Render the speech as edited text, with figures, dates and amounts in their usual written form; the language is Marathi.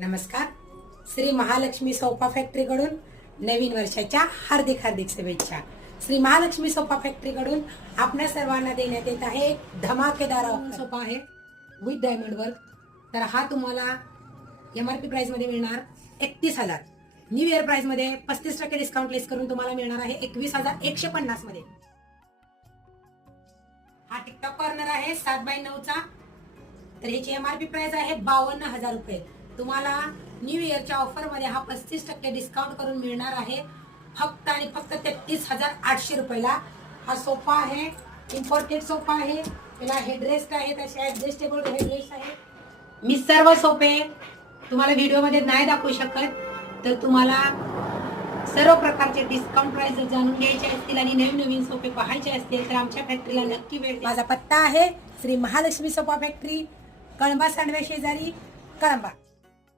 नमस्कार. श्री महालक्ष्मी सोफा फॅक्टरी कडून नवीन वर्षाच्या हार्दिक हार्दिक शुभेच्छा. श्री महालक्ष्मी सोफा फॅक्टरी कडून आपल्या सर्वांना देण्यात येत आहे एक धमाकेदार सोफा आहे विथ डायमंड वर्क. तर हा तुम्हाला MRP प्राइस मध्ये मिळणार 31,000. न्यू इयर प्राइस मध्ये 35% डिस्काउंट लेस करून तुम्हाला मिळणार आहे 21,150 मध्ये. हा टिकटॉक कॉर्नर आहे 7x9 चा. तर ह्याची MRP प्राइस आहे 52,000 रुपये. तुम्हाला न्यू इयरच्या ऑफर मध्ये हा 35% डिस्काउंट करून मिळणार आहे फक्त आणि फक्त 33,800 रुपयाला. हा सोफा आहे, इम्पोर्टेड सोफा आहे, त्याला हेडरेस्ट आहे, त्याचे ऍडजस्टेबल हेडरेस्ट आहे. मी सर्व सोफे तुम्हाला व्हिडिओ मध्ये नाही दाखवू शकत. तर तुम्हाला सर्व प्रकारचे डिस्काउंट प्राइस जाणून घ्यायचे असतील आणि नवीन नवीन सोफे पाहायचे असतील तर आमच्या फॅक्टरीला नक्की भेट द्या. माझा पत्ता आहे श्री महालक्ष्मी सोफा फॅक्टरी, कळंबा सांडव्या शेजारी, कळंबा.